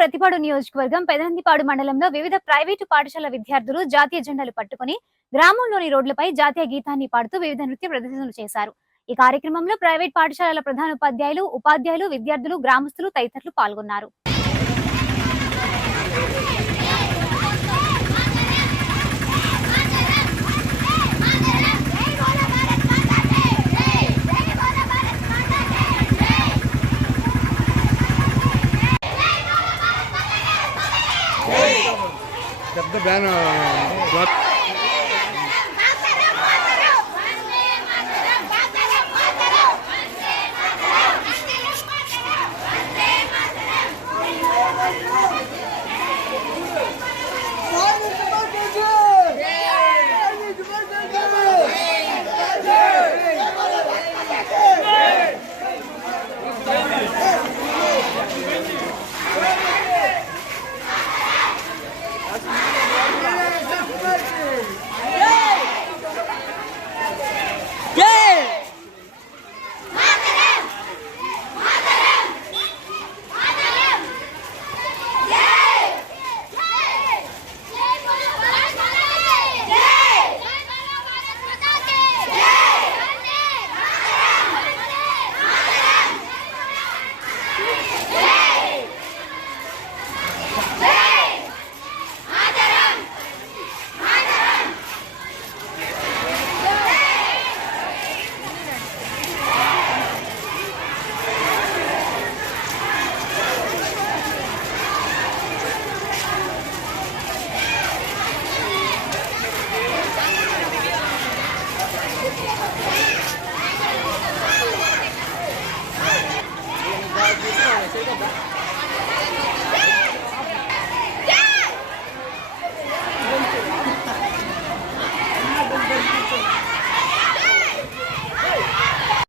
ప్రతిపాడు నియోజకవర్గం పెదనందిపాడు మండలంలో వివిధ ప్రైవేటు పాఠశాల విద్యార్థులు జాతీయ జెండాలు పట్టుకుని గ్రామంలోని రోడ్లపై జాతీయ గీతాన్ని పాడుతూ వివిధ నృత్య ప్రదర్శనలు చేశారు. ఈ కార్యక్రమంలో ప్రైవేట్ పాఠశాలల ప్రధానోపాధ్యాయులు, ఉపాధ్యాయులు, విద్యార్థులు, గ్రామస్తులు తదితరులు పాల్గొన్నారు. పెద్ద బ్యానర్